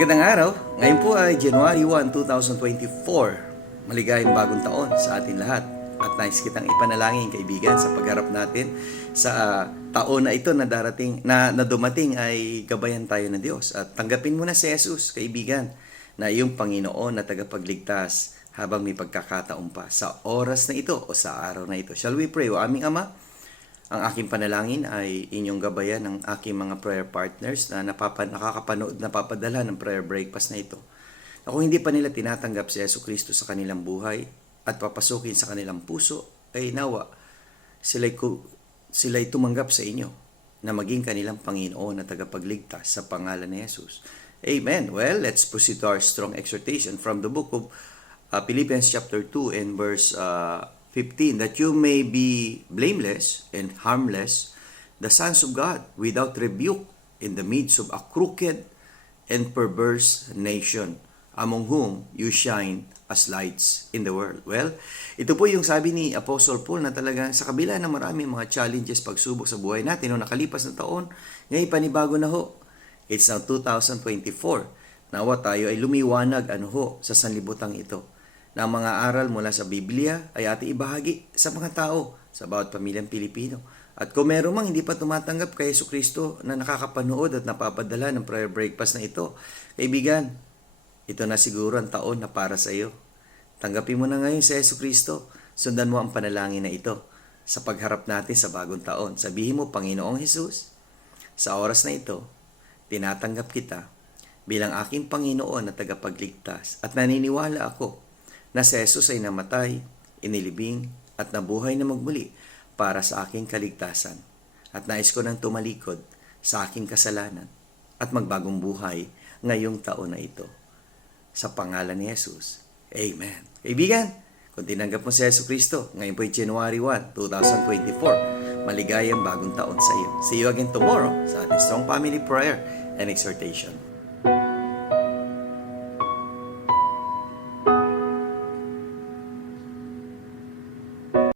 Magandang araw. Ngayon po ay January 1, 2024. Maligayang bagong taon sa atin lahat. At nais kitang ipanalangin, kaibigan, sa pagharap natin sa taon na ito na darating, na dumating ay gabayan tayo ng Diyos. At tanggapin mo na si Jesus, kaibigan, na iyong Panginoon na tagapagligtas habang may pagkakataon pa sa oras na ito o sa araw na ito. Shall we pray? O aming Ama, ang aking panalangin ay inyong gabayan ng aking mga prayer partners na nakakapanood, napapadala ng prayer breakfast na ito. Na kung hindi pa nila tinatanggap si Jesucristo sa kanilang buhay at papasukin sa kanilang puso, ay nawa sila'y tumanggap sa inyo na maging kanilang Panginoon na tagapagligtas sa pangalan ni Jesus. Amen. Well, let's proceed to our strong exhortation from the book of Philippians chapter 2 and verse 15, that you may be blameless and harmless, the sons of God, without rebuke, in the midst of a crooked and perverse nation, among whom you shine as lights in the world. Well, ito po yung sabi ni Apostle Paul na talagang sa kabila ng maraming mga challenges, pagsubok sa buhay natin noong nakalipas na taon, ngayon panibago na ho. It's now 2024. Nawa tayo ay lumiwanag sa sanlibutan ito, na ang mga aral mula sa Biblia ay ating ibahagi sa mga tao, sa bawat pamilyang Pilipino. At kung meron mang hindi pa tumatanggap kay Jesucristo na nakakapanood at napapadala ng prayer breakfast na ito, kaibigan, ito na siguro ang taon na para sa iyo. Tanggapin mo na ngayon si Jesucristo. Sundan mo ang panalangin na ito sa pagharap natin sa bagong taon. Sabihin mo, Panginoong Jesus, sa oras na ito, tinatanggap kita bilang aking Panginoon na tagapagligtas at naniniwala ako na si Jesus ay namatay, inilibing, at nabuhay na magmuli para sa aking kaligtasan. At nais ko nang tumalikod sa aking kasalanan at magbagong buhay ngayong taon na ito. Sa pangalan ni Jesus. Amen. Kaibigan, kung tinanggap mo si Jesucristo, ngayon po ay January 1, 2024, maligayang bagong taon sa iyo. See you again tomorrow sa ating Strong Family Prayer and Exhortation.